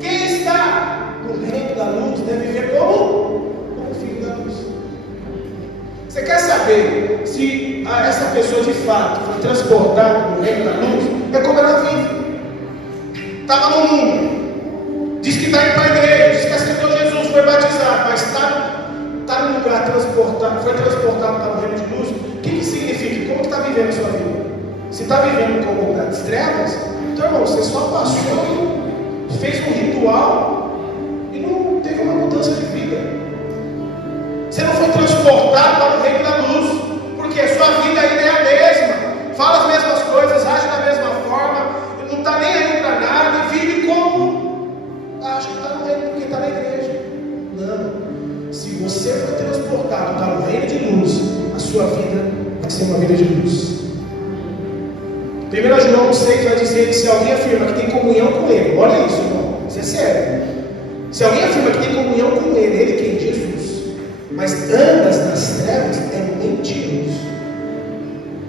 Quem está no reino da luz deve viver como filho da luz. Você quer saber se essa pessoa de fato foi transportada no reino da luz? É como ela vive. Estava no mundo, diz que está indo para a igreja, diz que aceitou Jesus, foi batizado, mas está no lugar transportado, foi transportado para o reino de luz. O que significa? Como que está vivendo a sua vida? Se está vivendo como lugar das trevas, então, irmão, você só passou e fez um ritual e não teve uma mudança de vida. Você não foi transportado para o reino da luz, porque a sua vida ainda é a mesma, fala as mesmas coisas, age da mesma forma, não está nem aí para nada e vive como acha que está no reino porque está na igreja. Não. Se você for transportado para o reino de luz, a sua vida vai ser uma vida de luz. 1 João 6 vai dizer que se alguém afirma que tem comunhão com Ele, olha isso, irmão, isso é sério. Se alguém afirma que tem comunhão com Ele quem? Jesus, mas anda nas trevas, é mentiroso.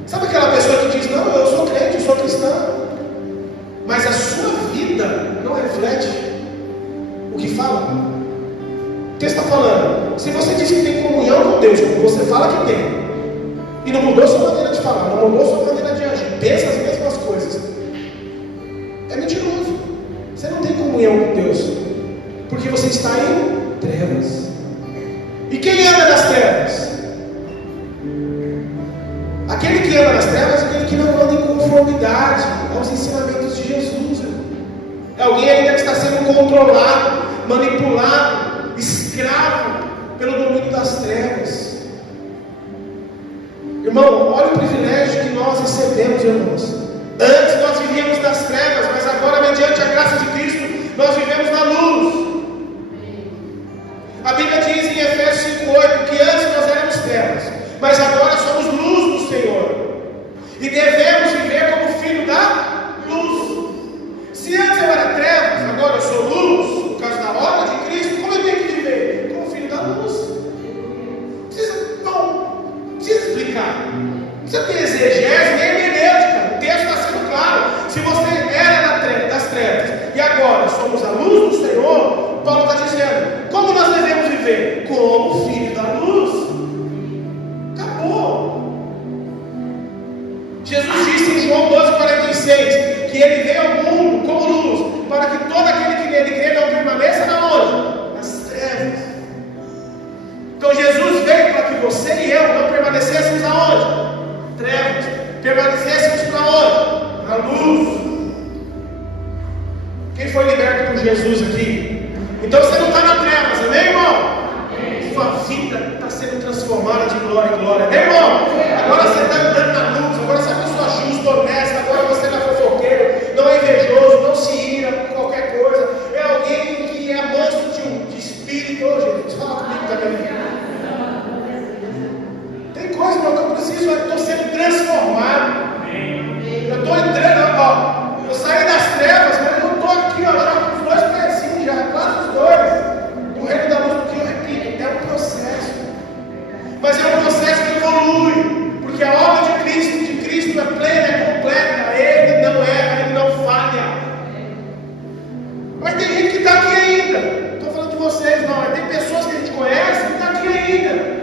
Sabe aquela pessoa que diz: não, eu sou crente, eu sou cristão, mas a sua vida não reflete o que fala? O que está falando? Se você diz que tem comunhão com Deus, como você fala que tem, e não mudou sua maneira de falar, não mudou sua maneira de agir, pensa as mesmas coisas, é mentiroso. Você não tem comunhão com Deus, porque você está em trevas. E quem anda nas trevas? Aquele que anda nas trevas é aquele que não anda em conformidade aos ensinamentos de Jesus. É alguém ainda que está sendo controlado, manipulado, escravo pelo domínio das trevas. Irmão, olha o privilégio que nós recebemos, irmãos. Antes nós vivíamos nas trevas, mas agora, mediante a graça de Cristo, nós vivemos na luz. A Bíblia diz em Efésios 5,8 que antes nós éramos trevas, mas agora somos luz do Senhor. E devemos viver como filho da luz. Se antes eu era trevas, agora eu sou luz, por causa da obra de Cristo, como eu tenho que viver? Como filho da luz. Não precisa explicar. Não precisa ter exegese, nem a luz, acabou. Jesus disse em João 12,46 que Ele veio ao mundo como luz, para que todo aquele que nele crê não permaneça na onde? Nas trevas. Então Jesus veio para que você e eu não permanecêssemos aonde? Trevas. Permanecêssemos para onde? Na luz. Quem foi liberto por Jesus aqui? Então você não está na trevas, amém, irmão? Sua vida está sendo transformada de glória em glória, amém, irmão? Agora você está andando na luz, agora você é uma pessoa justa, honesta, agora você não é fofoqueiro, não é invejoso, não se ira por qualquer coisa, é alguém que é manso de espírito. Ô, Jesus, fala comigo também. Tem coisa, irmão, que eu preciso, eu estou sendo transformado. Eu estou entrando, ó, eu saí das trevas, mas eu estou aqui, ó, já com os dois pezinhos, já, quase os dois. No reino da luz, porque eu repito, é um processo. Mas é um processo que evolui, porque a obra de Cristo é plena, é completa, Ele não erra, Ele não falha. Mas tem gente que está aqui ainda, não estou falando de vocês não, mas tem pessoas que a gente conhece que está aqui ainda.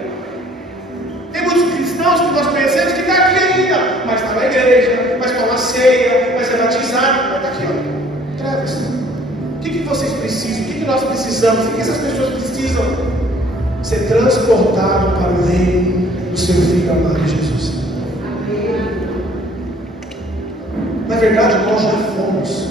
Tem muitos cristãos que nós conhecemos que está aqui ainda, mas está na igreja, mas toma ceia, mas é batizado, mas está aqui, ó, trevas. O que vocês precisam? O que nós precisamos? O que essas pessoas precisam? Ser transportado para o reino do seu Filho amado Jesus. Na verdade, nós já fomos.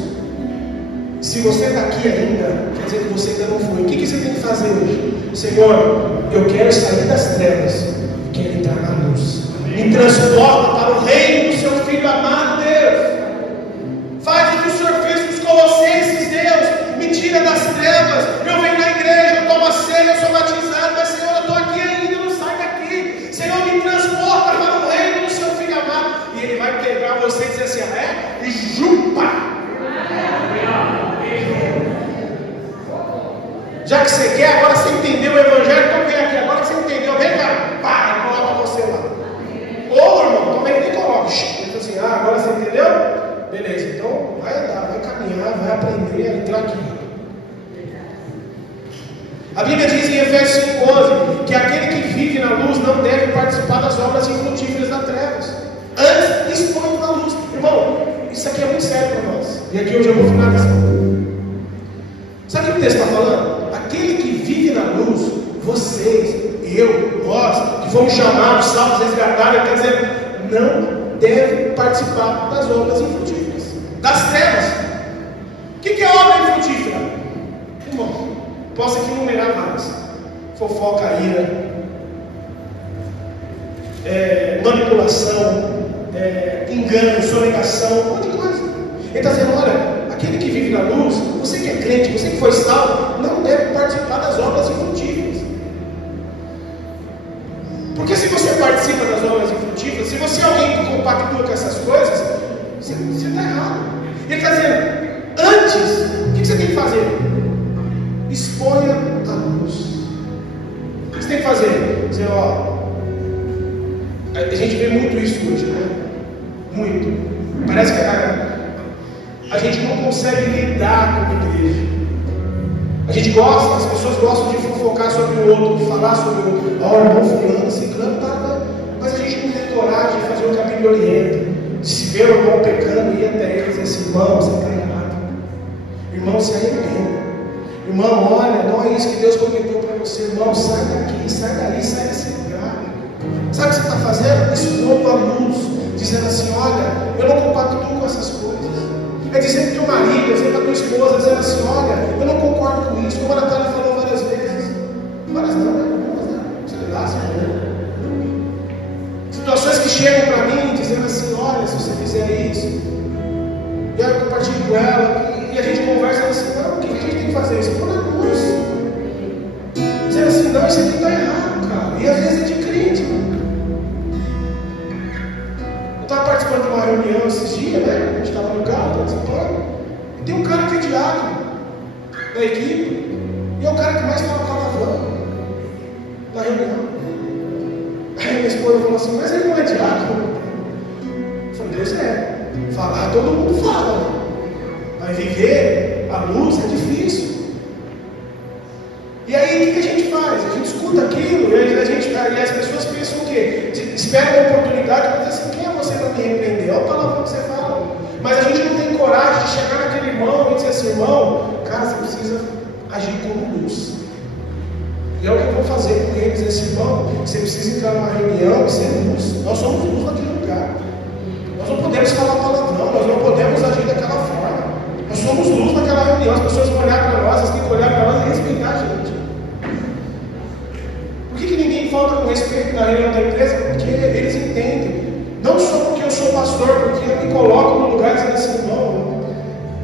Se você está aqui ainda, quer dizer que você ainda não foi. O que você tem que fazer hoje? Senhor, eu quero sair das trevas, quero entrar na luz. Me transporta para o reino do seu Filho amado, Deus. Faz o que o Senhor fez com os Colossenses, Deus. Me tira das trevas. Eu venho na igreja, eu tomo a ceia, eu sou batizado, mas Senhor, eu estou aqui ainda, eu não saio daqui. Senhor, me transporta para o reino do seu Filho amado. E Ele vai pegar você e dizer assim, e chupa. Já que você quer, agora você entendeu o Evangelho, então vem aqui. Agora que você entendeu, vem cá, pá, coloca você lá. Ou, irmão, também nem coloca. Ele diz assim, agora você entendeu? Beleza, então vai andar, vai caminhar, vai aprender a entrar aqui. A Bíblia diz em Efésios 5,11 que aquele que vive na luz não deve participar das obras infrutíferas das trevas. Antes, expõe na luz. Irmão, isso aqui é muito sério para nós. E aqui hoje eu vou finalizar. Sabe o que o texto está falando? Aquele que vive na luz, vocês, eu, nós, que fomos chamados, salvos, resgatados, quer dizer, não deve participar das obras infrutíferas, das trevas. O que é obra infrutífera? Irmão, posso aqui enumerar várias: fofoca, ira, manipulação, engano, sonegação, um monte de coisa. Ele está dizendo, olha, aquele que vive na luz, você que é crente, você que foi salvo, não deve participar das obras infrutíferas. Porque se você participa das obras infrutíferas, se você é alguém que compactua com essas coisas, você está errado. Ele está dizendo, antes, o que você tem que fazer? Exponha a luz. O que você tem que fazer? Dizer, a gente vê muito isso hoje, né? Muito. Parece que a gente não consegue lidar com a igreja. A gente gosta, as pessoas gostam de fofocar sobre o outro, de falar sobre o outro. Irmão fulano, ciclano, mas a gente não tem coragem de fazer o que a Bíblia orienta, de se ver o irmão pecando e ir até ele e dizer assim, irmão, você está errado. Irmão, se arrependa. Irmão, olha, não é isso que Deus prometeu para você. Irmão, sai daqui, sai daí, sai desse lugar. Sabe o que você está fazendo? Expondo a luz, dizendo assim, olha, eu não compactuo com essas coisas. É dizendo que o teu marido, é dizendo que a tua esposa, dizendo assim, olha, eu não concordo com isso, como a Natália falou várias vezes. Várias não, né? Sei lá, situações que chegam para mim, dizendo assim, olha, se você fizer isso, e aí eu compartilho com ela, e a gente conversa assim, não, o que a gente tem que fazer? Isso é por luz. Dizendo assim, não, isso aqui está errado, cara. E às vezes é de crente. Eu estava participando de uma reunião esses dias, né? A gente estava no carro participando. E tem um cara que é diácono da equipe. E é o cara que mais fala palavrão na reunião. Aí minha esposa falou assim, mas ele não é diácono? Eu falei, Deus é. Falar todo mundo fala. Mas viver a luz é difícil. E aí o que a gente faz? A gente escuta aquilo e as pessoas pensam o quê? Esperam uma oportunidade para dizer assim, quem é você para me repreender? Olha o palavrão que você fala. Mas a gente não tem coragem de chegar naquele irmão e dizer assim, irmão, cara, você precisa agir como luz. E é o que eu vou fazer com eles, esse irmão, você precisa entrar numa reunião e ser luz. Nós somos luz naquele lugar. Nós não podemos falar palavrão, nós não podemos agir daquela forma. Nós somos luz naquela reunião, as pessoas vão olhar para nós, elas têm que olhar para nós e respeitar a gente. Por que ninguém falta com respeito na reunião da empresa? Porque eles entendem. Não só porque eu sou pastor, porque eu me coloco no lugar dizendo assim, irmão,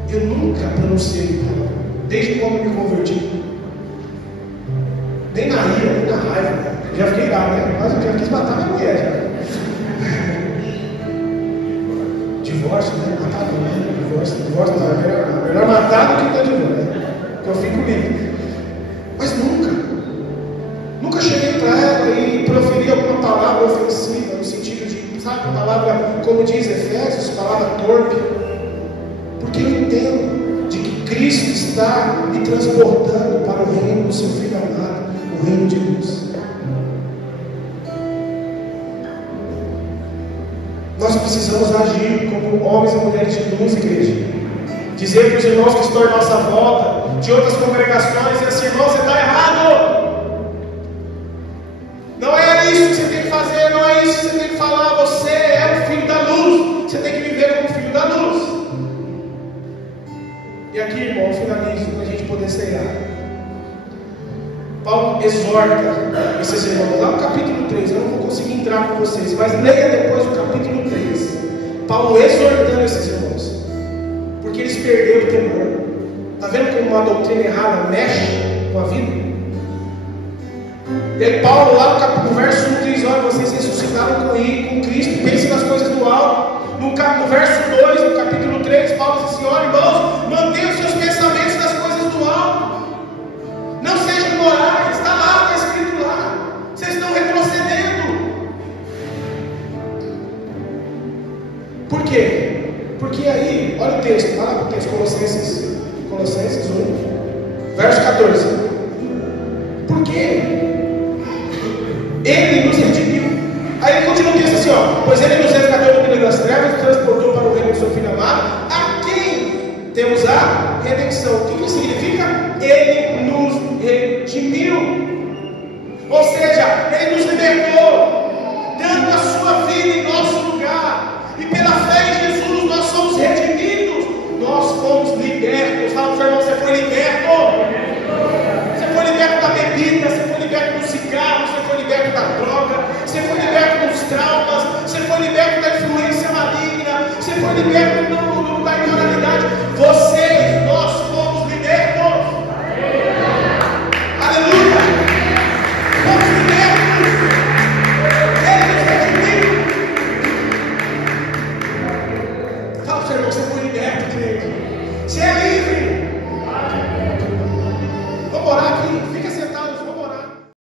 eu nunca pronunciei palavrão, desde quando eu me converti. Nem na ira, nem na raiva. Já fiquei lá, né? Mas eu já quis matar minha mulher. Já. Divórcio, né? Matar não, né? Divórcio não. É melhor matar do que dar divórcio, né? Porque eu fico livre. Mas nunca cheguei para ela e proferi alguma palavra ofensiva, no sentido de, sabe, uma palavra, como diz Efésios, palavra torpe. Porque eu entendo de que Cristo está me transportando para o reino do seu Filho amado, o reino de luz. Nós precisamos agir como homens e mulheres de luz, igreja. Dizer para os irmãos que estão à nossa volta, de outras congregações, dizer assim, irmão, você está errado. Não é isso que você tem que fazer, não é isso que você tem que falar. Você é o filho da luz. Você tem que viver como filho da luz. E aqui, irmão, eu finalizo para a gente poder cear. Paulo exorta esses irmãos lá no capítulo 3. Eu não vou conseguir entrar com vocês, mas leia depois o capítulo 3. Paulo exortando esses irmãos, porque eles perderam o temor. Está vendo como uma doutrina errada mexe com a vida? E aí Paulo lá no verso 1 diz, olha, vocês ressuscitaram com Cristo, pensem nas coisas do alto. No verso 2, no capítulo 3, Paulo diz assim, olha, irmãos, mantenham os seus pensamentos nas coisas do alto. Não sejam morais, está lá, está escrito lá. Vocês estão retrocedendo. Por quê? Porque aí, olha o texto, vai lá para o texto, Colossenses 1, verso 14. Por quê? Ele nos redimiu. Aí ele continua o texto assim, ó, pois ele nos resgatou do reino das trevas, nos transportou para o reino do seu Filho amado, a quem temos a redenção. O que significa? Ele nos redimiu. Ou seja, ele nos libertou, dando a sua vida em nosso lugar. E pela fé em Jesus nós somos redimidos. Nós fomos libertos. Fala para o irmão, você foi liberto. Você foi liberto da bebida, você foi liberto do cigarro, você foi liberto da droga, você foi liberto dos traumas, você foi liberto da influência maligna, você foi liberto da imoralidade. Nós fomos libertos. Aleluia! Fomos libertos. Ele nos redimiu. Fala para o seu irmão, você foi liberto, querido. Você é livre. Vamos orar aqui. Fica